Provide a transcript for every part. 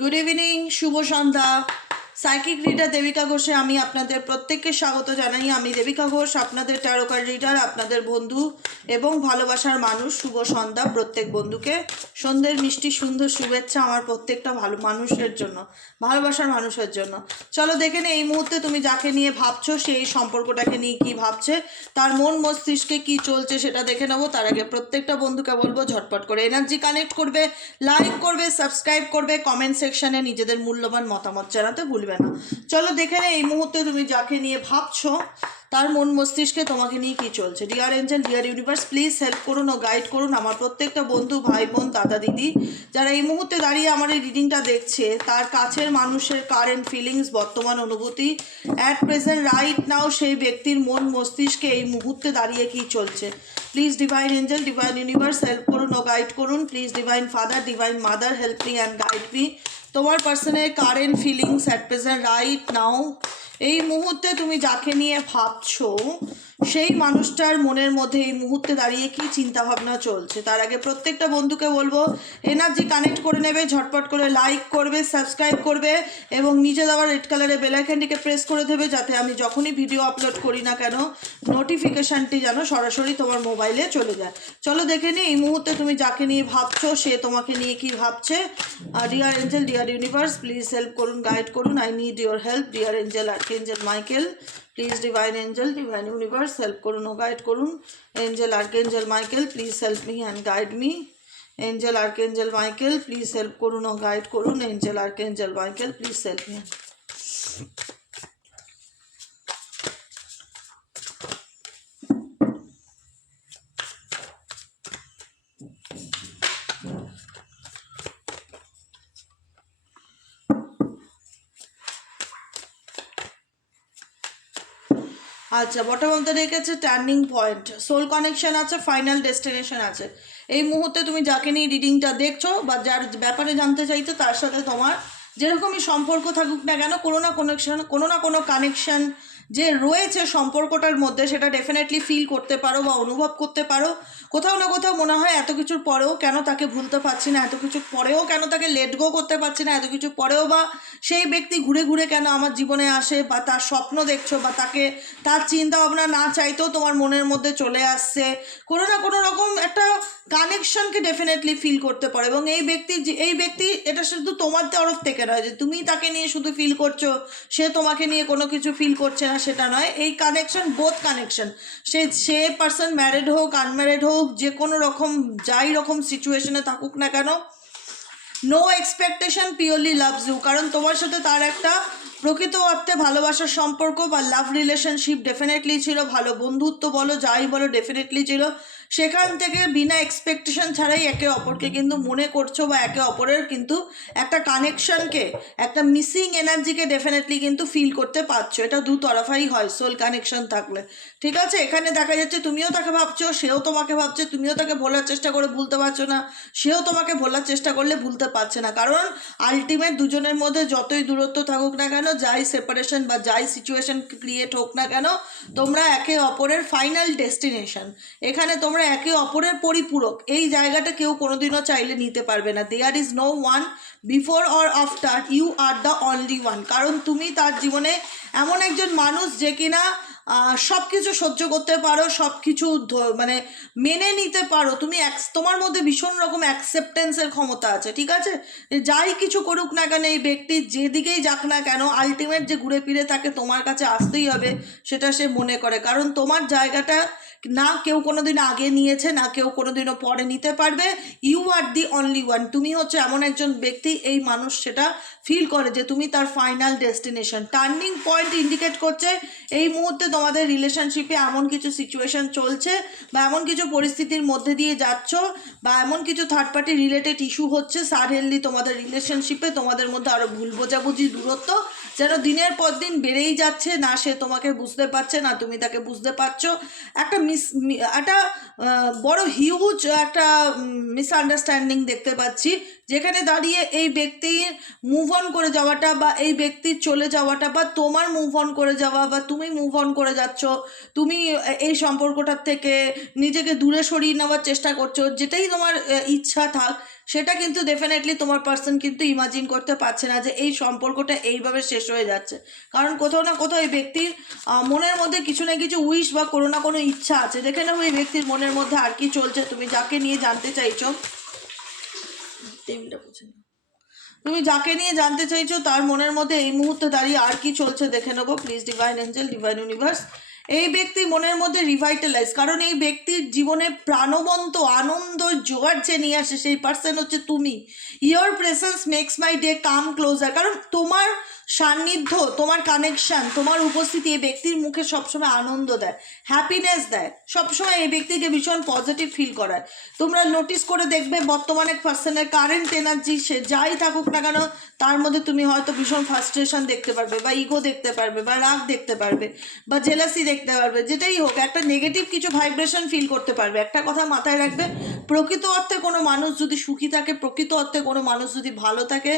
Good evening, শুভ সন্ধ্যা। Psychic reader Devika ঘোষে আমি আপনাদের প্রত্যেককে স্বাগত জানাই। আমি দেবিকা ঘোষ, আপনাদের ট্যারোকার রিডার, আপনাদের বন্ধু এবং ভালোবাসার মানুষ। শুভ সন্ধ্যা প্রত্যেক বন্ধুকে। সন্ধ্যের মিষ্টি সুন্দর শুভেচ্ছা আমার প্রত্যেকটা ভালো মানুষের জন্য, ভালোবাসার মানুষের জন্য। চলো দেখে নে এই মুহূর্তে তুমি যাকে নিয়ে ভাবছো সেই সম্পর্কটাকে নিয়ে কি ভাবছে, তার মন মস্তিষ্কে কি চলছে সেটা দেখে নেবো। তার আগে প্রত্যেকটা বন্ধুকে বলবো ঝটপট করে এনার্জি কানেক্ট করবে, লাইক করবে, সাবস্ক্রাইব করবে, কমেন্ট সেকশনে নিজেদের মূল্যবান মতামত জানাতে ভুলবে না। চলো দেখে নে এই মুহূর্তে তুমি যাকে নিয়ে ভাবছো তার মন মস্তিষ্কে তোমাকে নিয়ে কি চলছে। Deer angel, dear universe, please help করুন ও গাইড করুন আমার প্রত্যেকটা বন্ধু, ভাই বোন, দাদা দিদি যারা এই মুহূর্তে দাঁড়িয়ে আমার এই রিডিংটা দেখছে, তার কাছের মানুষের কারেন্ট ফিলিংস, বর্তমান অনুভূতি, অ্যাট প্রেজেন্ট রাইট নাও সেই ব্যক্তির মন মস্তিষ্কে এই মুহূর্তে দাঁড়িয়ে কি চলছে। Please divine angel, divine universe help করুন ও গাইড করুন। Please divine father, divine mother help me and guide me. তোমার পার্সনের current feelings at present right now, এই মুহূর্তে তুমি যাকে নিয়ে ভাবছো সেই মানুষটার মনের মধ্যে এই মুহূর্তে দাঁড়িয়ে কি চিন্তা ভাবনা চলছে। তার আগে প্রত্যেকটা বন্ধুকে বলবো এনার্জি কানেক্ট করে নেবে, ঝটপট করে লাইক করবে, সাবস্ক্রাইব করবে এবং নিচে দেওয়া রেড কালারের বেল আইকনটিকে প্রেস করে দেবে, যাতে আমি যখনই ভিডিও আপলোড করি না কেন নোটিফিকেশানটি যেন সরাসরি তোমার মোবাইলে চলে যায়। চলো দেখে নিই এই মুহূর্তে তুমি যাকে নিয়ে ভাবছো সে তোমাকে নিয়ে কি ভাবছে। Dear angel, dear universe, please help করুন, গাইড করুন। I need your help. Dear angel, archangel Michael, please divine angel, divine universe help করুন ও গাইড করুন। Angel, archangel Michael, please help me and guide me. Angel, archangel Michael, please help করুন ও guide করুন। Angel, archangel Michael, please help me. আচ্ছা, bottom of the deck আছে turning point, soul connection আছে, final destination আছে। এই মুহূর্তে তুমি যাকে নিয়ে রিডিংটা দেখছো বা যার ব্যাপারে জানতে চাইছো তার সাথে তোমার যেরকমই সম্পর্ক থাকুক না কেন, কোনো না কোনো কানেকশন যে রয়েছে সম্পর্কটার মধ্যে, সেটা ডেফিনেটলি ফিল করতে পারো বা অনুভব করতে পারো। কোথাও না কোথাও মনে হয় এত কিছুর পরেও কেন তাকে ভুলতে পারছি না, এত কিছুর পরেও কেন তাকে লেট গো করতে পারছি না, এত কিছুর পরেও বা সেই ব্যক্তি ঘুরে ঘুরে কেন আমার জীবনে আসে, বা তার স্বপ্ন দেখছো বা তাকে তার চিন্তা ভাবনা না চাইতেও তোমার মনের মধ্যে চলে আসছে। কোনো না কোনো রকম একটা কানেকশনকে ডেফিনেটলি ফিল করতে পারো। এবং এই ব্যক্তি এটা শুধু তোমার তরফ থেকে নয় যে তুমি তাকে নিয়ে শুধু ফিল করছো, সে তোমাকে নিয়ে কোনো কিছু ফিল করছে না, সেটা নয়। এই কানেকশন বোথ কানেকশন, সে পার্সন ম্যারিড হোক, আনম্যারিড হোক, যে কোনো রকম যাই রকম সিচুয়েশনে থাকুক না কেন, no expectation, purely loves you. কারণ তোমার সাথে তার একটা প্রকৃত অর্থে ভালোবাসার সম্পর্ক বা লাভ রিলেশনশিপ ডেফিনেটলি ছিল, ভালো বন্ধুত্ব বলো যাই বলো ডেফিনেটলি ছিল। সেখান থেকে বিনা এক্সপেকটেশন ছাড়াই একে অপরকে কিন্তু মনে করছো বা একে অপরের কিন্তু একটা কানেকশনকে, একটা মিসিং এনার্জিকে ডেফিনেটলি কিন্তু ফিল করতে পারছো। এটা দুতরফাই হয় সোল কানেকশন থাকলে, ঠিক আছে। এখানে দেখা যাচ্ছে তুমিও তাকে ভাবছো, সেও তোমাকে ভাবছে, তুমিও তাকে ভোলার চেষ্টা করে ভুলতে পারছো না, সেও তোমাকে ভোলার চেষ্টা করলে ভুলতে পারছে না। কারণ আলটিমেট দুজনের মধ্যে যতই দূরত্ব থাকুক না কেন, যাই সেপারেশন বা যাই সিচুয়েশন ক্রিয়েট হোক না কেন, তোমরা একে অপরের ফাইনাল ডেস্টিনেশন। এখানে তোমরা একে অপরের পরিপূরক, এই জায়গাটা কেউ কোনোদিনও চাইলে নিতে পারবে না। There is no one before or after, you are the only one. কারণ তুমি তার জীবনে এমন একজন মানুষ যে কিনা সব কিছু সহ্য করতে পারো, সব কিছু মানে মেনে নিতে পারো। তুমি তোমার মধ্যে ভীষণ রকম অ্যাকসেপ্টেন্সের ক্ষমতা আছে, ঠিক আছে। যাই কিছু করুক না কেন, এই ব্যক্তি যেদিকেই যাক না কেন, আলটিমেট যে ঘুরে ফিরে তাকে তোমার কাছে আসতেই হবে সেটা সে মনে করে। কারণ তোমার জায়গাটা না কেউ কোনোদিন আগে নিয়েছে, না কেউ কোনোদিনও পরে নিতে পারবে। You are the only one. তুমি হচ্ছে এমন একজন ব্যক্তি, এই মানুষ সেটা ফিল করে যে তুমি তার final destination. Turning point indicate করছে এই মুহূর্তে তোমাদের রিলেশনশিপে এমন কিছু সিচুয়েশন চলছে বা এমন কিছু পরিস্থিতির মধ্যে দিয়ে যাচ্ছ বা এমন কিছু থার্ড পার্টি রিলেটেড ইস্যু হচ্ছে সাডেনলি তোমাদের রিলেশনশিপে, তোমাদের মধ্যে আরও ভুল বোঝাবুঝি, দূরত্ব যেন দিনের পর দিন বেড়েই যাচ্ছে। না সে তোমাকে বুঝতে পারছে, না তুমি তাকে বুঝতে পারছো। একটা একটা বড় হিউজ একটা মিসআন্ডারস্ট্যান্ডিং দেখতে পাচ্ছি যেখানে দাঁড়িয়ে এই ব্যক্তির মুভ অন করে যাওয়াটা বা এই ব্যক্তির চলে যাওয়াটা বা তোমার মুভ অন করে যাওয়া বা তুমি মুভ অন করে যাচ্ছ, তুমি এই সম্পর্কটার থেকে নিজেকে দূরে সরিয়ে নেওয়ার চেষ্টা করছো, যেটাই তোমার ইচ্ছা থাক, সেটা কিন্তু ডেফিনেটলি তোমার পার্সন কিন্তু ইমাজিন করতে পারছে না যে এই সম্পর্কটা এইভাবে শেষ হয়ে যাচ্ছে। কারণ কোথাও না কোথাও এই ব্যক্তির মনের মধ্যে কিছু না কিছু উইশ বা কোনো না কোনো ইচ্ছা আছে। দেখে নেবো এই ব্যক্তির মনের মধ্যে আর কি চলছে, তুমি যাকে নিয়ে জানতে চাইছো, তুমি যাকে নিয়ে জানতে চাইছো তার মনের মধ্যে এই মুহূর্তে দাঁড়িয়ে আর কি চলছে দেখে নেবো। Please divine angel, divine universe. এই ব্যক্তি মনের মধ্যে রিভাইটালাইজ, কারণ এই ব্যক্তির জীবনে প্রাণবন্ত আনন্দ জোয়ার যে নিয়ে আসে সেই পার্সন হচ্ছে তুমি। Your presence makes my day come closer, কারণ তোমার সান্নিধ্য, তোমার কানেকশান, তোমার উপস্থিতি এই ব্যক্তির মুখে সবসময় আনন্দ দেয়, হ্যাপিনেস দেয়, সবসময় এই ব্যক্তিকে ভীষণ পজিটিভ ফিল করায়। তোমরা নোটিস করে দেখবে বর্তমানে পার্সনের কারেন্ট এনার্জি, সে যাই থাকুক না কেন, তার মধ্যে তুমি হয়তো ভীষণ ফ্রাস্ট্রেশন দেখতে পারবে বা ইগো দেখতে পারবে বা রাগ দেখতে পারবে বা জেলাসি দেখতে পারবে, যেটাই হোক একটা নেগেটিভ কিছু ভাইব্রেশন ফিল করতে পারবে। একটা কথা মাথায় রাখবে, প্রকৃত অর্থে কোনো মানুষ যদি সুখী থাকে, প্রকৃত অর্থে কোনো মানুষ যদি ভালো থাকে,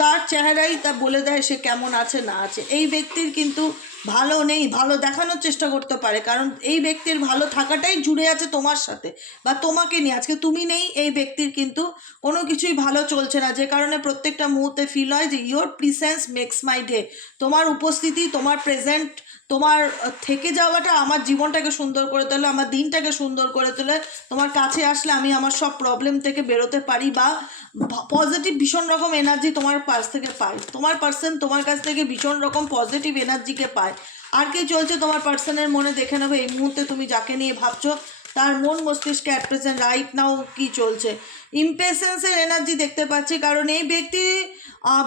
তার চেহারাই তা বলে দেয় সে কেমন আছে না আছে। এই ব্যক্তির কিন্তু ভালো নেই, ভালো দেখানোর চেষ্টা করতে পারে, কারণ এই ব্যক্তির ভালো থাকাটাই জুড়ে আছে তোমার সাথে বা তোমাকে নিয়ে। আজকে তুমি নেই, এই ব্যক্তির কিন্তু কোনো কিছুই ভালো চলছে না, যে কারণে প্রত্যেকটা মুহূর্তে ফিল হয় যে your presence makes my day, তোমার উপস্থিতি, তোমার প্রেজেন্ট, তোমার থেকে যাওয়াটা আমার জীবনটাকে সুন্দর করে তোলে, আমার দিনটাকে সুন্দর করে তোলে। তোমার কাছে আসলে আমি আমার সব প্রবলেম থেকে বেরোতে পারি বা পজিটিভ ভীষণ রকম এনার্জি তোমার পাশ থেকে পাই। তোমার পার্সন তোমার কাছ থেকে ভীষণ রকম পজিটিভ এনার্জিকে পায়। আর কি চলছে তোমার পার্সনের মনে দেখে নেবে এই মুহূর্তে তুমি যাকে নিয়ে ভাবছো তার মন মস্তিষ্কে অ্যাট প্রেজেন্ট রাইট নাও কি চলছে। ইমপেশেন্সের এনার্জি দেখতে পাচ্ছি, কারণ এই ব্যক্তি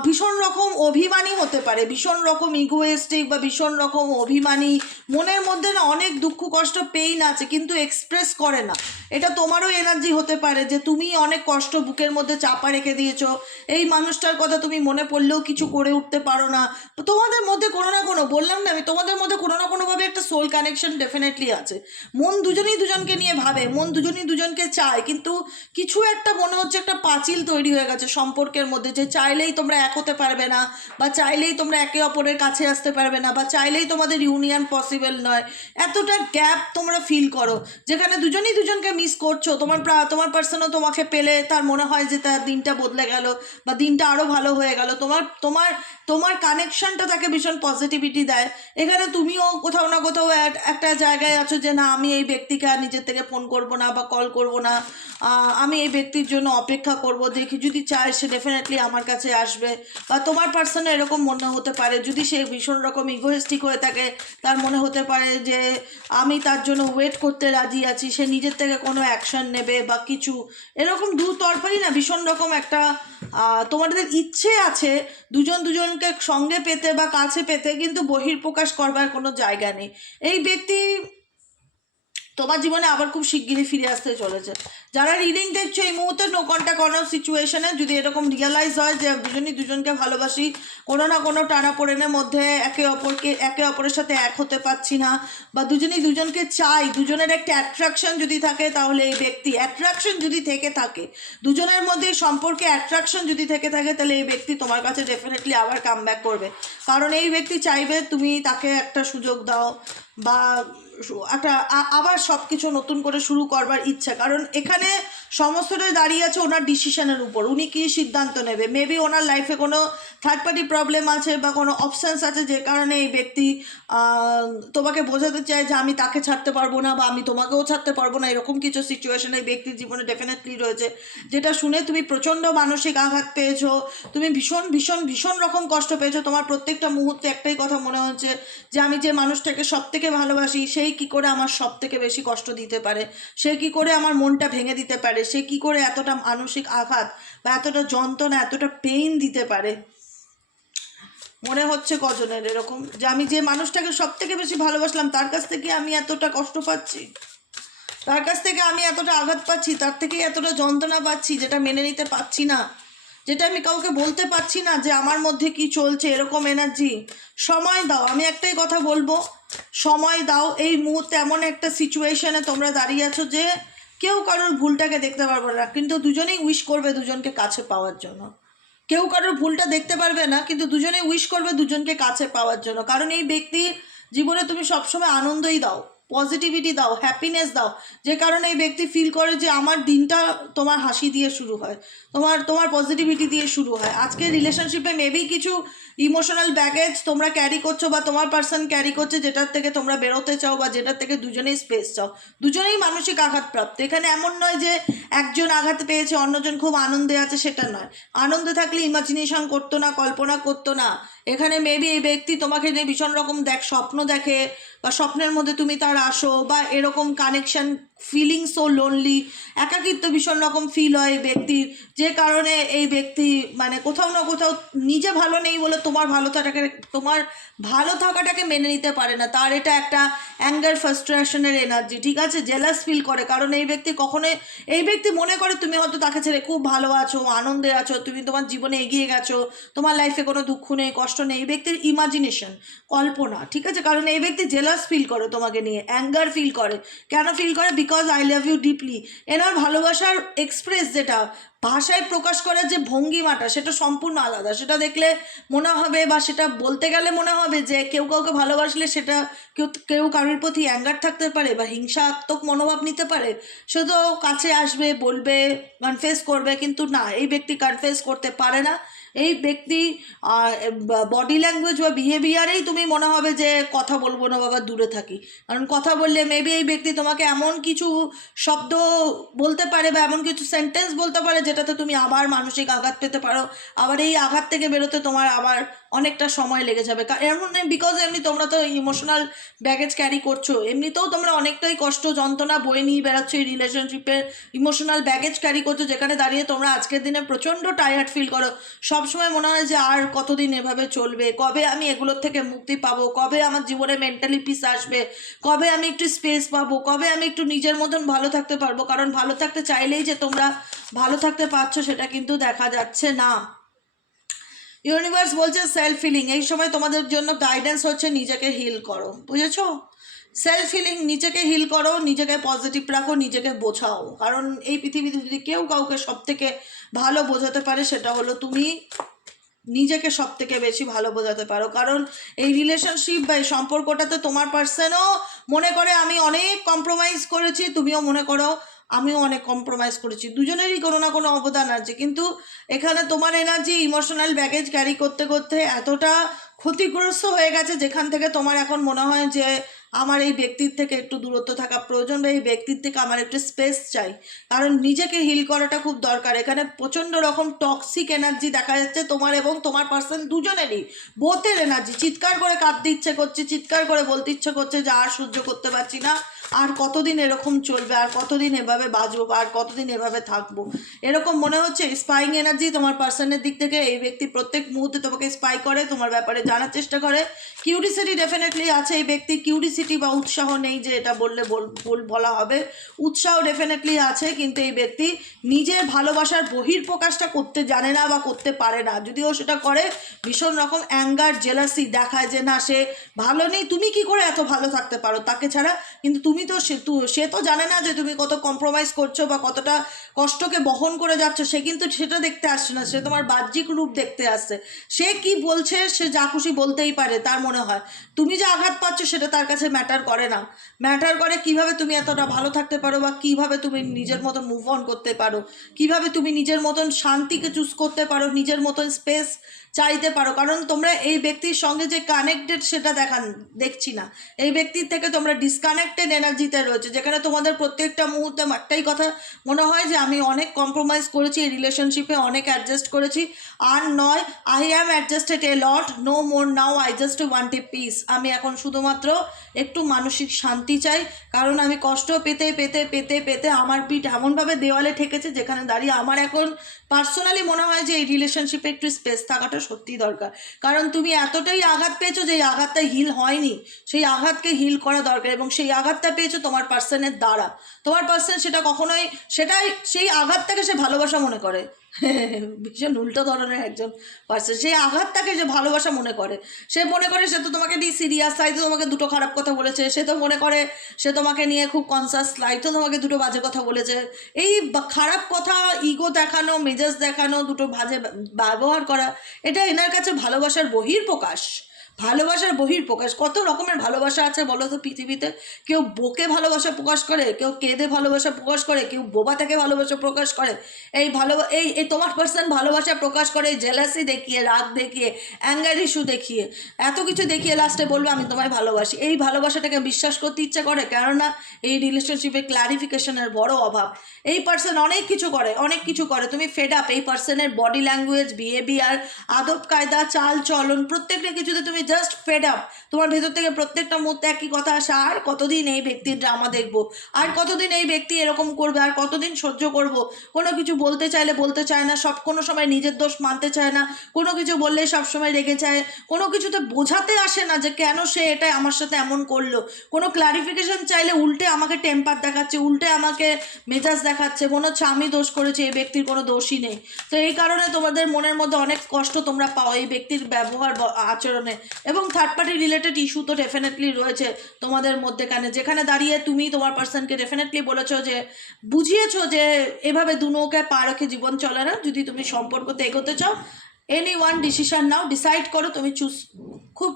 ভীষণ রকম অভিমানী হতে পারে, ভীষণ রকম ইগোয়েস্টিক বা ভীষণ রকম অভিমানী, মনের মধ্যে না অনেক দুঃখ কষ্ট পেইন আছে কিন্তু এক্সপ্রেস করে না। এটা তোমারও এনার্জি হতে পারে যে তুমি অনেক কষ্ট বুকের মধ্যে চাপা রেখে দিয়েছো, এই মানুষটার কথা তুমি মনে পড়লেও কিছু করে উঠতে পারো না। তো তোমাদের মধ্যে কোনো না কোনো, বললাম না আমি, তোমাদের মধ্যে কোনো না কোনোভাবে একটা সোল কানেকশন ডেফিনেটলি আছে। মন দুজনেই দুজনকে নিয়ে ভাবে, মন দুজনেই দুজনকে চায়, কিন্তু কিছু একটা মনে হচ্ছে একটা পাঁচিল তৈরি হয়ে গেছে সম্পর্কের মধ্যে, যে চাইলেই তোমরা এক হতে পারবে না বা চাইলেই তোমরা একে অপরের কাছে আসতে পারবে না বা চাইলেই তোমাদের ইউনিয়ন পসিবল নয়। এতটা গ্যাপ তোমরা ফিল করো, যেখানে দুজনেই দুজনকে মিস করছো। তোমার পার্সনও তোমাকে পেলে তার মনে হয় যে তার দিনটা বদলে গেল বা দিনটা আরও ভালো হয়ে গেল। তোমার কানেকশনটা তাকে ভীষণ পজিটিভিটি দেয়। এখানে তুমিও কোথাও না কোথাও একটা জায়গায় আছো যে না, আমি এই ব্যক্তিকে আর নিজের থেকে ফোন করব না বা কল করব না, আমি এই ব্যক্তির জন্য অপেক্ষা করব, দেখি যদি চায় সে ডেফিনেটলি আমার কাছে আসবে। বা তোমার পার্সনে এরকম মনে হতে পারে, যদি সে ভীষণ রকম ইগোয়েস্টিক হয়ে থাকে, তার মনে হতে পারে যে আমি তার জন্য ওয়েট করতে রাজি আছি, সে নিজের থেকে কোনো অ্যাকশন নেবে বা কিছু, এরকম দুতরফাই না ভীষণ রকম একটা তোমাদের ইচ্ছে আছে দুজন দুজনকে সঙ্গে পেতে বা কাছে পেতে, কিন্তু বহির্প্রকাশ করবার কোনো জায়গা নেই। এই ব্যক্তি তোমার জীবনে আবার খুব শিগগিরই ফিরে আসতে চলেছে। যারা রিডিং দেখছো এই মুহূর্তে নো কন্ট্যাক্ট কোনো সিচুয়েশনে যদি এরকম রিয়েলাইজ হয় যে দুজনই দুজনকে ভালোবাসি, কোনো না কোনো টানাপোড়েনের মধ্যে একে অপরের সাথে এক হতে পারছি না, বা দুজনই দুজনকে চাই, দুজনের একটা অ্যাট্রাকশন যদি থাকে, তাহলে এই ব্যক্তি অ্যাট্রাকশন যদি থেকে থাকে, দুজনের মধ্যে সম্পর্কে অ্যাট্রাকশন যদি থেকে থাকে, তাহলে এই ব্যক্তি তোমার কাছে ডেফিনেটলি আবার কাম ব্যাক করবে। কারণ এই ব্যক্তি চাইবে তুমি তাকে একটা সুযোগ দাও বা একটা আবার সব কিছু নতুন করে শুরু করবার ইচ্ছা। কারণ এখানে সমস্তটাই দাঁড়িয়ে আছে ওনার ডিসিশনের উপর, উনি কী সিদ্ধান্ত নেবে। মেবি ওনার লাইফে কোনো থার্ড পার্টি প্রবলেম আছে বা কোনো অপশানস আছে, যে কারণে এই ব্যক্তি তোমাকে বোঝাতে চায় যে আমি তাকে ছাড়তে পারবো না বা আমি তোমাকেও ছাড়তে পারবো না। এরকম কিছু সিচুয়েশন এই ব্যক্তির জীবনে ডেফিনেটলি রয়েছে, যেটা শুনে তুমি প্রচণ্ড মানসিক আঘাত পেয়েছো, তুমি ভীষণ ভীষণ ভীষণ রকম কষ্ট পেয়েছো। তোমার প্রত্যেকটা মুহূর্তে একটাই কথা মনে হচ্ছে যে আমি যে মানুষটাকে সব থেকে ভালোবাসি সেই কি করে আমার সব থেকে বেশি কষ্ট দিতে পারে, সে কি করে আমার মনটা ভেঙে দিতে পারে, সে কি করে এতটা মানসিক আঘাত বা এতটা যন্ত্রণা এতটা পেইন দিতে পারে। মনে হচ্ছে কজনের এরকম যে আমি যে মানুষটাকে সব থেকে বেশি ভালোবাসলাম তার কাছ থেকে আমি এতটা কষ্ট পাচ্ছি, তার কাছ থেকে আমি এতটা আঘাত পাচ্ছি, তার থেকে এতটা যন্ত্রণা পাচ্ছি, যেটা মেনে নিতে পারছি না, যেটা আমি কাউকে বলতে পারছি না যে আমার মধ্যে কি চলছে। এরকম এনার্জি। সময় দাও, আমি একটাই কথা বলবো, সময় দাও। এই মুহূর্তে এমন একটা সিচুয়েশনে তোমরা দাঁড়িয়ে আছো যে কেউ কারোর ভুলটাকে দেখতে পারবে না, কিন্তু দুজনেই উইশ করবে দুজনকে কাছে পাওয়ার জন্য। কেউ কারোর ভুলটা দেখতে পারবে না, কিন্তু দুজনেই উইশ করবে দুজনকে কাছে পাওয়ার জন্য। কারণ এই ব্যক্তির জীবনে তুমি সবসময় আনন্দই দাও, পজিটিভিটি দাও, হ্যাপিনেস দাও, যে কারণে এই ব্যক্তি ফিল করে যে আমার দিনটা তোমার হাসি দিয়ে শুরু হয়, তোমার পজিটিভিটি দিয়ে শুরু হয়। আজকে রিলেশনশিপে মেবি কিছু ইমোশনাল ব্যাগেজ তোমরা ক্যারি করছো বা তোমার পার্সন ক্যারি করছে, যেটার থেকে তোমরা বেরোতে চাও বা যেটার থেকে দুজনেই স্পেস চাও। দুজনেই মানসিক আঘাতপ্রাপ্ত। এখানে এমন নয় যে একজন আঘাত পেয়েছে অন্যজন খুব আনন্দে আছে, সেটা নয়। আনন্দে থাকলে ইমাজিনেশন করতো না, কল্পনা করতো না। এখানে মেবি এই ব্যক্তি তোমাকে নিয়ে ভীষণ রকম স্বপ্ন দেখে, বা স্বপ্নের মধ্যে তুমি তার আসো, বা এরকম কানেকশন, ফিলিং সো লোনলি, একাকিত্ব ভীষণ রকম ফিল হয় এই ব্যক্তির, যে কারণে এই ব্যক্তি মানে কোথাও না কোথাও নিজে ভালো নেই বলে তোমার ভালো থাকাটাকে মেনে নিতে পারে না। তার এটা একটা অ্যাঙ্গার, ফ্রাস্ট্রেশনের এনার্জি, ঠিক আছে? জেলাস ফিল করে, কারণ এই ব্যক্তি মনে করে তুমি হয়তো তাকে ছেড়ে খুব ভালো আছো, আনন্দে আছো, তুমি তোমার জীবনে এগিয়ে গেছো, তোমার লাইফে কোনো দুঃখ নেই, কষ্ট নেই। এই ব্যক্তির ইমাজিনেশন, কল্পনা, ঠিক আছে? কারণ এই ব্যক্তি জেলাস ফিল করে তোমাকে নিয়ে, অ্যাঙ্গার ফিল করে। কেন ফিল করে? Because I love you deeply. এনার ভালোবাসার এক্সপ্রেস, যেটা ভাষায় প্রকাশ করার যে ভঙ্গিমাটা, সেটা সম্পূর্ণ আলাদা। সেটা দেখলে মনে হবে, বা সেটা বলতে গেলে মনে হবে যে কেউ কাউকে ভালোবাসলে সেটা কেউ কারোর প্রতি অ্যাঙ্গার থাকতে পারে বা হিংসাত্মক মনোভাব নিতে পারে, সে তো কাছে আসবে, বলবে, কনফেস করবে, কিন্তু না, এই ব্যক্তি কনফেস করতে পারে না। এই ব্যক্তি বডি ল্যাঙ্গুয়েজ বা বিহেভিয়ারেই তুমি মনে হবে যে কথা বলবো না বাবা, দূরে থাকি। কারণ কথা বললে মেবি এই ব্যক্তি তোমাকে এমন কিছু শব্দ বলতে পারে বা এমন কিছু সেন্টেন্স বলতে পারে যেটাতে তুমি আবার মানসিক আঘাত পেতে পারো। আবার এই আঘাত থেকে বেরোতে তোমার আবার অনেকটা সময় লেগে যাবে। এমন বিকজ এমনি তোমরা তো ইমোশনাল ব্যাগেজ ক্যারি করছো, এমনিতেও তোমরা অনেকটাই কষ্ট যন্ত্রণা বয়ে নিয়ে বেড়াচ্ছ এই রিলেশনশিপের ইমোশনাল ব্যাগেজ ক্যারি করছো, যেখানে দাঁড়িয়ে তোমরা আজকের দিনে প্রচণ্ড টায়ার্ড ফিল করো। সবসময় মনে হয় যে আর কতদিন এভাবে চলবে, কবে আমি এগুলোর থেকে মুক্তি পাবো, কবে আমার জীবনে মেন্টালি পিস আসবে, কবে আমি একটু স্পেস পাবো, কবে আমি একটু নিজের মতন ভালো থাকতে পারবো। কারণ ভালো থাকতে চাইলেই যে তোমরা ভালো থাকতে পারছো সেটা কিন্তু দেখা যাচ্ছে না। ইউনিভার্স বলছে সেলফ হিলিং। এই সময় তোমাদের জন্য গাইডেন্স হচ্ছে নিজেকে হিল করো, বুঝেছো? সেলফ হিলিং, নিজেকে হিল করো, নিজেকে পজিটিভ রাখো, নিজেকে বোঝাও। কারণ এই পৃথিবীতে যদি কেউ কাউকে সব থেকে ভালো বোঝাতে পারে সেটা হলো তুমি নিজেকে সব থেকে বেশি ভালো বোঝাতে পারো। কারণ এই রিলেশনশিপ বা এই সম্পর্কটাতে তোমার পার্সনও মনে করে আমি অনেক কম্প্রোমাইজ করেছি, তুমিও মনে করো আমিও অনেক কম্প্রোমাইজ করেছি, দুজনেরই কোনো না কোনো অবদান আছে। কিন্তু এখানে তোমার এনার্জি ইমোশনাল ব্যাগেজ ক্যারি করতে করতে এতটা ক্ষতিগ্রস্ত হয়ে গেছে, যেখান থেকে তোমার এখন মনে হয় যে আমার এই ব্যক্তির থেকে একটু দূরত্ব থাকা প্রয়োজন, বা এই ব্যক্তির থেকে আমার একটু স্পেস চাই। কারণ নিজেকে হিল করাটা খুব দরকার। এখানে প্রচণ্ড রকম টক্সিক এনার্জি দেখা যাচ্ছে তোমার এবং তোমার পার্সন দুজনেরই, বোথের এনার্জি। চিৎকার করে কাঁদতে ইচ্ছে করছে, চিৎকার করে বলতে ইচ্ছে করছে যে আর সহ্য করতে পারছি না, আর কতদিন এরকম চলবে, আর কতদিন এভাবে বাঁচবো, আর কতদিন এভাবে থাকবো। এরকম মনে হচ্ছে স্পাইং এনার্জি তোমার পার্সনের দিক থেকে। এই ব্যক্তি প্রত্যেক মুহূর্তে তোমাকে স্পাই করে, তোমার ব্যাপারে জানার চেষ্টা করে। কিউরিসিটি ডেফিনেটলি আছে এই ব্যক্তি, কিউরিসিটি বা উৎসাহ নেই যে এটা বললে বলা হবে, উৎসাহ ডেফিনেটলি আছে। কিন্তু এই ব্যক্তি নিজের ভালোবাসার বহির্প্রকাশটা করতে জানে না বা করতে পারে না। যদিও সেটা করে, ভীষণ রকম অ্যাঙ্গার, জেলাসি দেখায় যে না, সে ভালো নেই, তুমি কি করে এত ভালো থাকতে পারো তাকে ছাড়া। কিন্তু তুমি তো সে তো জানে না যে তুমি কত কম্প্রোমাইজ করছো বা কতটা কষ্টকে বহন করে যাচ্ছ। সে কিন্তু সেটা দেখতে আসছে না, সে তোমার বাহ্যিক রূপ দেখতে আসছে। সে কি বলছে, সে যা খুশি বলতেই পারে, তার মনে হয় তুমি যে আঘাত পাচ্ছ সেটা তার কাছে ম্যাটার করে না। ম্যাটার করে কিভাবে তুমি এতটা ভালো থাকতে পারো, বা কিভাবে তুমি নিজের মতন মুভ অন করতে পারো, কিভাবে তুমি নিজের মতন শান্তিকে চুজ করতে পারো, নিজের মতন স্পেস চাইতে পারো। কারণ তোমরা এই ব্যক্তির সঙ্গে যে কানেক্টেড সেটা দেখছি না, এই ব্যক্তির থেকে তোমরা ডিসকানেক্টেড এনার্জিতে রয়েছে, যেখানে তোমাদের প্রত্যেকটা মুহূর্তে একটাই কথা মনে হয় যে আমি অনেক কম্প্রোমাইজ করেছি এই রিলেশনশিপে, অনেক অ্যাডজাস্ট করেছি, আর নয়, I am adjusted a lot, no more now, I just want a peace. আমি এখন শুধুমাত্র একটু মানসিক শান্তি চাই। কারণ আমি কষ্ট পেতে পেতে পেতে পেতে আমার পিঠ এমনভাবে দেওয়ালে ঠেকেছে, যেখানে দাঁড়িয়ে আমার এখন পার্সোনালি মনে হয় যে এই রিলেশনশিপে একটু স্পেস থাকাটা সত্যিই দরকার। কারণ তুমি এতটাই আঘাত পেয়েছো যে এই আঘাতটা হিল হয়নি, সেই আঘাতকে হিল করা দরকার। এবং সেই আঘাতটা পেয়েছো তোমার পার্সনের দ্বারা। তোমার পার্সন সেটা কখনোই সেই আঘাতটাকে সে ভালোবাসা মনে করে, ভীষণ উল্টো ধরনের একজন পার্সন। সেই আঘাতটাকে যে ভালোবাসা মনে করে, সে মনে করে সে তো তোমাকে নিয়ে সিরিয়াস, তাই তো তোমাকে দুটো খারাপ কথা বলেছে। সে তো মনে করে সে তোমাকে নিয়ে খুব কনসাস, তাই তো তোমাকে দুটো বাজে কথা বলেছে। এই খারাপ কথা, ইগো দেখানো, মেজাজ দেখানো, দুটো বাজে ব্যবহার করা, এটা এনার কাছে ভালোবাসার বহিঃপ্রকাশ। ভালোবাসার বহিঃপ্রকাশ। কত রকমের ভালোবাসা আছে বলো তো পৃথিবীতে? কেউ বকে ভালোবাসা প্রকাশ করে, কেউ কেঁদে ভালোবাসা প্রকাশ করে, কেউ বোবা থেকে ভালোবাসা প্রকাশ করে। এই এই তোমার পার্সন ভালোবাসা প্রকাশ করে জেলাসি দেখিয়ে, রাগ দেখিয়ে, অ্যাঙ্গার ইস্যু দেখিয়ে, এত কিছু দেখিয়ে লাস্টে বলবে আমি তোমায় ভালোবাসি। এই ভালোবাসাটাকে বিশ্বাস করতে ইচ্ছে করে, কেননা এই রিলেশনশিপে ক্লারিফিকেশনের বড় অভাব। এই পার্সন অনেক কিছু করে, অনেক কিছু করে, তুমি ফেড আপ। এই পার্সনের বডি ল্যাঙ্গুয়েজ, বিহেভিয়ার, আদব কায়দা, চাল চলন, প্রত্যেকটা কিছুতে তুমি জাস্ট ফেড আপ। তোমার ভেতর থেকে প্রত্যেকটা মুহূর্তে একই কথা আসে, আর কতদিন এই ব্যক্তির ড্রামা দেখবো, আর কতদিন এই ব্যক্তি এরকম করবে, আর কতদিন সহ্য করব। কোনো কিছু বলতে চাইলে বলতে চায় না, কোনো সময় নিজের দোষ মানতে চায় না, কোনো কিছু বললে সবসময় রেগে যায়, কোনো কিছুতে বোঝাতে আসে না যে কেন সে এটা আমার সাথে এমন করলো। কোনো ক্লারিফিকেশন চাইলে উল্টে আমাকে টেম্পার দেখাচ্ছে, উল্টে আমাকে মেজাজ দেখাচ্ছে, মনে হচ্ছে আমি দোষ করেছি, এই ব্যক্তির কোনো দোষই নেই। তো এই কারণে তোমাদের মনের মধ্যে অনেক কষ্ট তোমরা পাও এই ব্যক্তির ব্যবহার আচরণে। এবং থার্ড পার্টি রিলেটেড ইস্যু তো ডেফিনেটলি রয়েছে তোমাদের মধ্যেখানে, যেখানে দাঁড়িয়ে তুমি তোমার পার্সনকে ডেফিনেটলি বলেছো যে, বুঝিয়েছো যে এভাবে দু নৌকায় পা রেখে জীবন চলে না। যদি তুমি সম্পর্কতে এগোতে চাও, এনি ওয়ান ডিসিশন নাও, ডিসাইড করো, তুমি খুব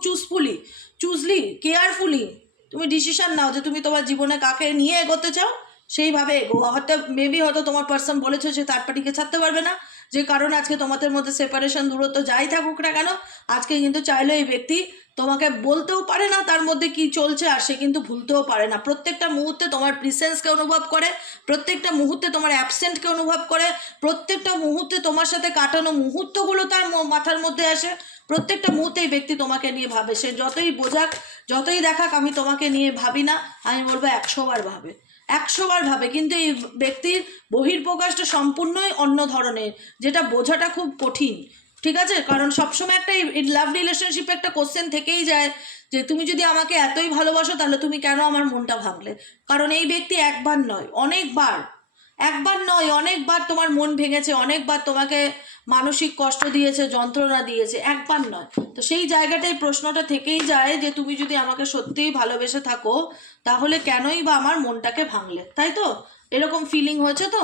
চুজলি কেয়ারফুলি তুমি ডিসিশন নাও যে তুমি তোমার জীবনে কাকে নিয়ে এগোতে চাও, সেইভাবে এগো। হয়তো তোমার পার্সন বলেছে যে থার্ড পার্টিকে ছাড়তে পারবে না, যে কারণ আজকে তোমাদের মধ্যে সেপারেশন, দূরত্ব যাই থাকুক না কেন, আজকে কিন্তু চাইলে এই ব্যক্তি তোমাকে বলতেও পারে না তার মধ্যে কি চলছে, আর সে কিন্তু ভুলতেও পারে না। প্রত্যেকটা মুহূর্তে তোমার প্রিসেন্সকে অনুভব করে, প্রত্যেকটা মুহূর্তে তোমার অ্যাবসেন্টকে অনুভব করে, প্রত্যেকটা মুহূর্তে তোমার সাথে কাটানো মুহূর্তগুলো তার মাথার মধ্যে আসে। প্রত্যেকটা মুহূর্তে এই ব্যক্তি তোমাকে নিয়ে ভাবে। সে যতই বোঝাক, যতই দেখাক আমি তোমাকে নিয়ে ভাবি না, আমি বলবো 100 বার ভাবে, 100 বার ভাবে। কিন্তু এই ব্যক্তির বহির্প্রকাশটা সম্পূর্ণই অন্য ধরনের, যেটা বোঝাটা খুব কঠিন। ঠিক আছে? কারণ সবসময় একটা লাভ রিলেশনশিপে একটা কোশ্চেন থেকেই যায় যে তুমি যদি আমাকে এতই ভালোবাসো তাহলে তুমি কেন আমার মনটা ভাঙলে। কারণ এই ব্যক্তি একবার নয় অনেকবার তোমার মন ভেঙেছে, অনেকবার তোমাকে মানসিক কষ্ট দিয়েছে, যন্ত্রণা দিয়েছে, একবার নয়। তো সেই জায়গাটায় প্রশ্নটা থেকেই যায় যে তুমি যদি আমাকে সত্যিই ভালোবেসে থাকো তাহলে কেনই বা আমার মনটাকে ভাঙলে, তাই তো? এরকম ফিলিং হয়েছে তো?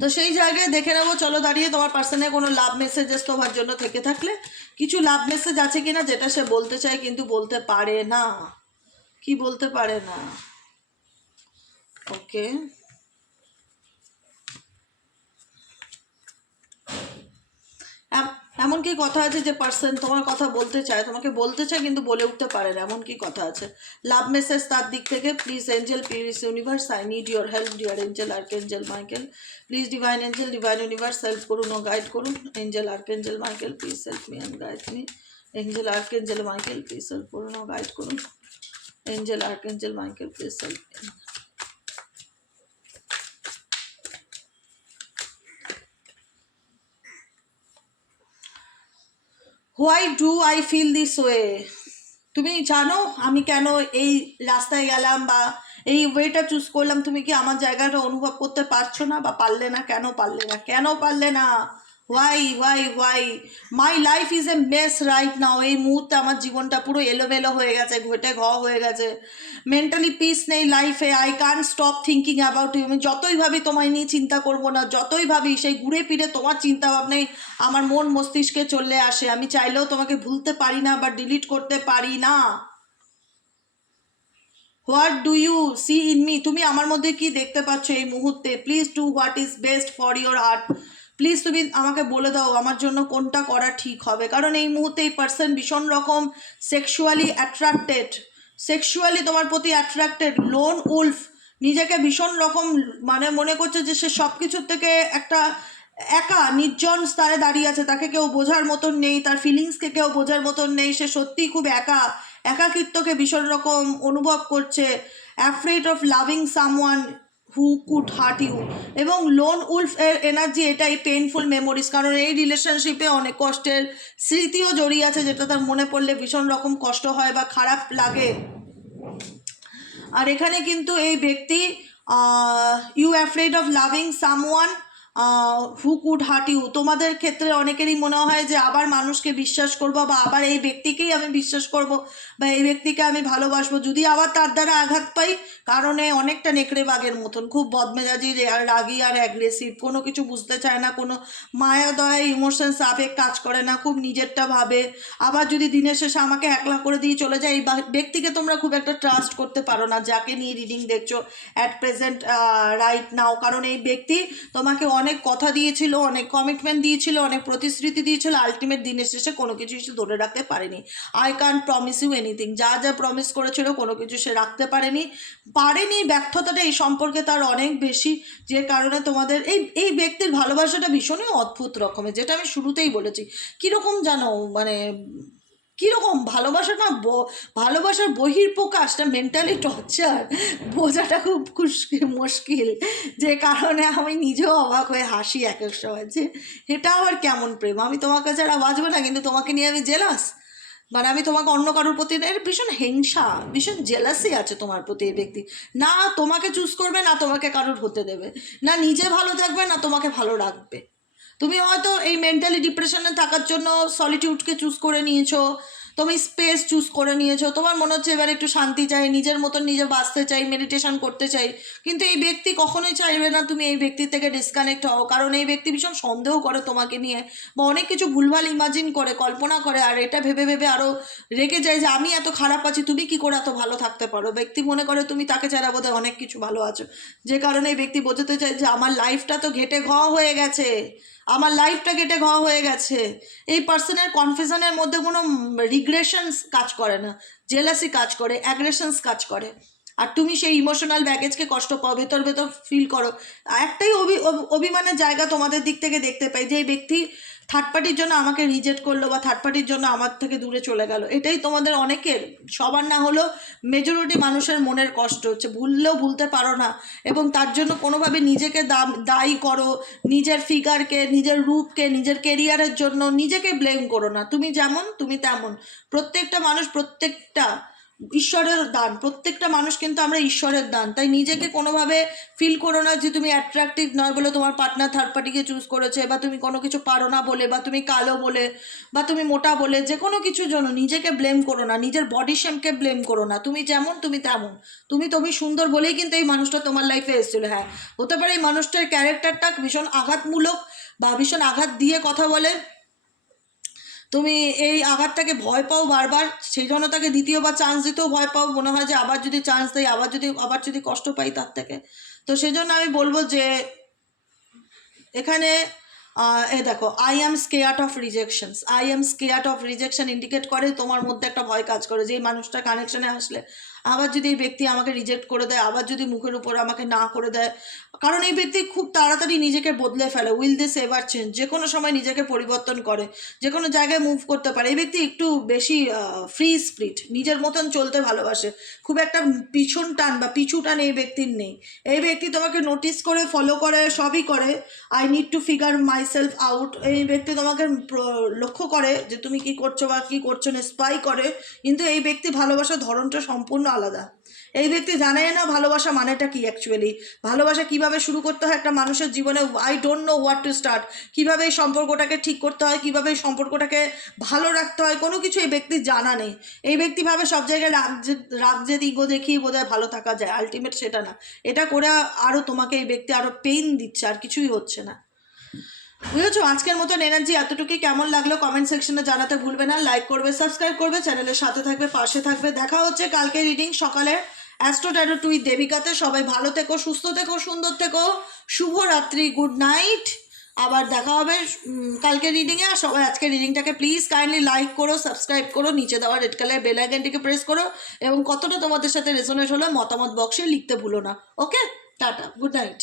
তো সেই জায়গায় দেখে নেবো, চলো দাঁড়িয়ে তোমার পার্সনে কোনো লাভ মেসেজেস তোমার জন্য থেকে থাকলে, কিছু লাভ মেসেজ আছে কিনা যেটা সে বলতে চায় কিন্তু বলতে পারে না। কি বলতে পারে না? ওকে, এমন কি কথা আছে যে পার্সন তোমার কথা বলতে চায়, তোমাকে বলতে চায় কিন্তু বলে উঠতে পারে না, এমন কি কথা আছে? লাভ মেসেজ তার দিক থেকে, please angel, please universe, I need your help dear angel, archangel Michael, please divine angel, divine universe help করুন ও গাইড করুন। Angel, archangel Michael, please help me and guide me. Angel, archangel Michael, please help করুন ও guide করুন। Angel, archangel Michael, please help me. Why do I feel this way? তুমি জানো আমি কেন এই রাস্তায় গেলাম বা এই ওয়েটা চুজ করলাম? তুমি কি আমার জায়গাটা অনুভব করতে পারছো না বা পারলে না? কেন পারলে না? Why my life is a mace right now. এই মুহূর্তে আমার জীবনটা পুরো এলোমেলো হয়ে গেছে, ঘটে হয়ে গেছে। মেন্টালি পিস নেই লাইফে। I can't stop thinking about you. আমি যতই ভাবি তোমায় নিয়ে চিন্তা করবো না, যতই ভাবি সেই ঘুরে ফিরে তোমার চিন্তা ভাবনাই আমার মন মস্তিষ্কে চলে আসে। আমি চাইলেও তোমাকে ভুলতে পারি না বা ডিলিট করতে পারি না। What do you see in me? তুমি আমার মধ্যে কি দেখতে পাচ্ছ এই মুহূর্তে? Please do what is best for your heart. Please তুমি আমাকে বলে দাও আমার জন্য কোনটা করা ঠিক হবে। কারণ এই মুহূর্তে এই পার্সন ভীষণ রকম সেক্সুয়ালি তোমার প্রতি অ্যাট্রাক্টেড। লোন উলফ, নিজেকে ভীষণ রকম মনে করছে যে সে সব কিছুর থেকে একটা একা নির্জন স্তরে দাঁড়িয়ে আছে, তাকে কেউ বোঝার মতন নেই, তার ফিলিংসকে কেউ বোঝার মতন নেই। সে সত্যিই খুব একাকিত্বকে ভীষণ রকম অনুভব করছে। Afraid of loving someone who could hurt you. এবং লোন উলফ এর এনার্জি এটাই পেইনফুল মেমোরিজ। কারণ এই রিলেশনশিপে অনেক কষ্টের স্মৃতিও জড়িয়ে আছে, যেটা তার মনে পড়লে ভীষণ রকম কষ্ট হয় বা খারাপ লাগে। আর এখানে কিন্তু এই ব্যক্তি you afraid of loving someone who could hurt you. তোমাদের ক্ষেত্রে অনেকেরই মনে হয় যে আবার মানুষকে বিশ্বাস করবো, বা আবার এই ব্যক্তিকেই আমি বিশ্বাস করব, বা এই ব্যক্তিকে আমি ভালোবাসবো, যদি আবার তার দ্বারা আঘাত পাই। কারণে অনেকটা নেকড়ে বাঘের মতন, খুব বদমেজাজি, রাগী আর অ্যাগ্রেসিভ, কোনো কিছু বুঝতে চায় না, কোনো মায়া দয়া ইমোশনস আবেগ কাজ করে না, খুব নিজেরটা ভাবে। আবার যদি দিনের শেষে আমাকে একলা করে দিয়ে চলে যায়, এই ব্যক্তিকে তোমরা খুব একটা ট্রাস্ট করতে পারো না, যাকে নিয়ে রিডিং দেখছো অ্যাট প্রেজেন্ট রাইট নাও। কারণ এই ব্যক্তি তোমাকে অনেক কথা দিয়েছিল, অনেক কমিটমেন্ট দিয়েছিল, অনেক প্রতিশ্রুতি দিয়েছিল, আলটিমেট দিনের শেষে কোনো কিছু সে ধরে রাখতে পারেনি। I can't promise you anything, যা যা প্রমিস করেছিল কোনো কিছু সে রাখতে পারেনি। ব্যর্থতাটা এই সম্পর্কে তার অনেক বেশি, যে কারণে তোমাদের এই ব্যক্তির ভালোবাসাটা ভীষণই অদ্ভুত রকমের, যেটা আমি শুরুতেই বলেছি। কীরকম জানো, মানে কীরকম ভালোবাসাটা, ভালোবাসার বহির্প্রকাশটা মেন্টালি টর্চার, বোঝাটা খুব মুশকিল, যে কারণে আমি নিজেও অবাক হয়ে হাসি এক এক সময় যে এটা আবার কেমন প্রেম, আমি তোমার কাছে আর বাঁচবো না কিন্তু তোমাকে নিয়ে আমি জেলাস, মানে আমি তোমাকে অন্য কারোর প্রতি, এর ভীষণ হিংসা, ভীষণ জেলাসি আছে তোমার প্রতি এই ব্যক্তি। না তোমাকে চুজ করবে, না তোমাকে কারোর হতে দেবে, না নিজে ভালো থাকবে, না তোমাকে ভালো রাখবে। তুমি হয়তো এই মেন্টালি ডিপ্রেশনে থাকার জন্য সলিটিউডকে চুজ করে নিয়েছো, তুমি স্পেস চুজ করে নিয়েছো, তোমার মনে হচ্ছে এবার একটু শান্তি চাই, নিজের মতন নিজে বাঁচতে চাই, মেডিটেশন করতে চাই। কিন্তু এই ব্যক্তি কখনোই চাইবে না তুমি এই ব্যক্তির থেকে ডিসকানেক্ট হও, কারণ এই ব্যক্তি ভীষণ সন্দেহ করে তোমাকে নিয়ে, বা অনেক কিছু ভুলভাল ইমাজিন করে, কল্পনা করে, আর এটা ভেবে ভেবে আরও রেগে যায় যে আমি এত খারাপ আছি, তুমি কি করে এত ভালো থাকতে পারো। ব্যক্তি মনে করে তুমি তাকে ছাড়া বোধহয় অনেক কিছু ভালো আছো, যে কারণে এই ব্যক্তি বোঝাতে চায় যে আমার লাইফটা তো ঘেটে ঘ হয়ে গেছে, আমার লাইফটা কেটে ঘ হয়ে গেছে। এই পার্সনের কনফিউশনের মধ্যে কোনো রিগ্রেশনস কাজ করে না, জেলাসি কাজ করে, অ্যাগ্রেশনস কাজ করে, আর তুমি সেই ইমোশনাল ব্যাগেজকে কষ্ট পাও, ভেতর ভেতর ফিল করো। একটাই অভিমানের জায়গা তোমাদের দিক থেকে দেখতে পাই, যে এই ব্যক্তি থার্ড পার্টির জন্য আমাকে রিজেক্ট করলো, বা থার্ড পার্টির জন্য আমার থেকে দূরে চলে গেল। এটাই তোমাদের অনেকের, সবার না হলেও মেজরিটি মানুষের মনের কষ্ট হচ্ছে, ভুললেও ভুলতে পারো না, এবং তার জন্য কোনোভাবে নিজেকে দায়ী করো, নিজের ফিগারকে, নিজের রূপকে, নিজের কেরিয়ারের জন্য নিজেকে ব্লেম করো না। তুমি যেমন তুমি তেমন, প্রত্যেকটা মানুষ, প্রত্যেকটা ঈশ্বরের দান, প্রত্যেকটা মানুষ কিন্তু আমরা ঈশ্বরের দান। তাই নিজেকে কোনোভাবে ফিল করো না যে তুমি অ্যাট্রাকটিভ নয় বলে তোমার পার্টনার থার্ড পার্টিকে চুজ করেছে, বা তুমি কোনো কিছু পারো না বলে, বা তুমি কালো বলে, বা তুমি মোটা বলে, যে কোনো কিছুর জন্য নিজেকে ব্লেম করো না, নিজের বডি শেমকে ব্লেম করো না। তুমি যেমন তুমি তেমন, তুমি সুন্দর বলেই কিন্তু এই মানুষটা তোমার লাইফে এসেছিল। হ্যাঁ, হতে পারে এই মানুষটার ক্যারেক্টারটা ভীষণ আঘাতমূলক, বা ভীষণ আঘাত দিয়ে কথা বলে, তুমি এই আঘাতটাকে ভয় পাও বারবার, সেই জন্য তাকে দ্বিতীয়বার চান্স দিতেও ভয় পাও, মনে হয় যে আবার যদি চান্স দেয়, আবার যদি কষ্ট পাই তার থেকে। তো সেই জন্য আমি বলবো যে এখানে এ দেখো, I am scared of rejections, I am scared of rejection indicate করে তোমার মধ্যে একটা ভয় কাজ করে, যে এই মানুষটা কানেকশানে আসলে আবার যদি এই ব্যক্তি আমাকে রিজেক্ট করে দেয়, আবার যদি মুখের উপর আমাকে না করে দেয়। কারণ এই ব্যক্তি খুব তাড়াতাড়ি নিজেকে বদলে ফেলে, উইল দিস এভার চেঞ্জ, যে কোনো সময় নিজেকে পরিবর্তন করে, যে কোনো জায়গায় মুভ করতে পারে। এই ব্যক্তি একটু বেশি ফ্রি স্পিরিট, নিজের মতন চলতে ভালোবাসে, খুব একটা পিছু টান এই ব্যক্তির নেই। এই ব্যক্তি তোমাকে নোটিস করে, ফলো করে, সবই করে। I need to figure my self out, এই ব্যক্তি তোমাকে লক্ষ্য করে যে তুমি কি করছো বা কি করছো না, স্পাই করে। কিন্তু এই ব্যক্তি ভালোবাসার ধরনটা সম্পূর্ণ আলাদা। এই ব্যক্তি জানে না ভালোবাসা মানেটা কি, অ্যাকচুয়ালি ভালোবাসা কিভাবে শুরু করতে হয় একটা মানুষের জীবনে। I don't know what to start, কীভাবে এই সম্পর্কটাকে ঠিক করতে হয়, কীভাবে এই সম্পর্কটাকে ভালো রাখতে হয়, কোনো কিছু এই ব্যক্তির জানা নেই। এই ব্যক্তি ভাবে সব জায়গায় রাগ যে ইগো দেখিয়ে বোধহয় ভালো থাকা যায়, আলটিমেট সেটা না। এটা করে আরও তোমাকে এই ব্যক্তি আরও পেইন দিচ্ছে, আর কিছুই হচ্ছে না। বুঝেছো? আজকের মতন এনার্জি এতটুকুই। কেমন লাগলো কমেন্ট সেকশনে জানাতে ভুলবে না। লাইক করবে, সাবস্ক্রাইব করবে, চ্যানেলের সাথে থাকবে, পাশে থাকবে। দেখা হচ্ছে কালকে রিডিং সকালে অ্যাস্ট্রো ট্যারো টুই দেবিকাতে। সবাই ভালো থেকো, সুস্থ থেকো, সুন্দর থেকো। শুভরাত্রি, গুড নাইট। আবার দেখা হবে কালকে রিডিংয়ে। আর সবাই আজকে রিডিংটাকে প্লিজ কাইন্ডলি লাইক করো, সাবস্ক্রাইব করো, নিচে দেওয়া রেড কালার বেল আইকনটিকে প্রেস করো, এবং কতটা তোমাদের সাথে রেজোনেট হলো মতামত বক্সে লিখতে ভুলো না। ওকে, টাটা, গুড নাইট।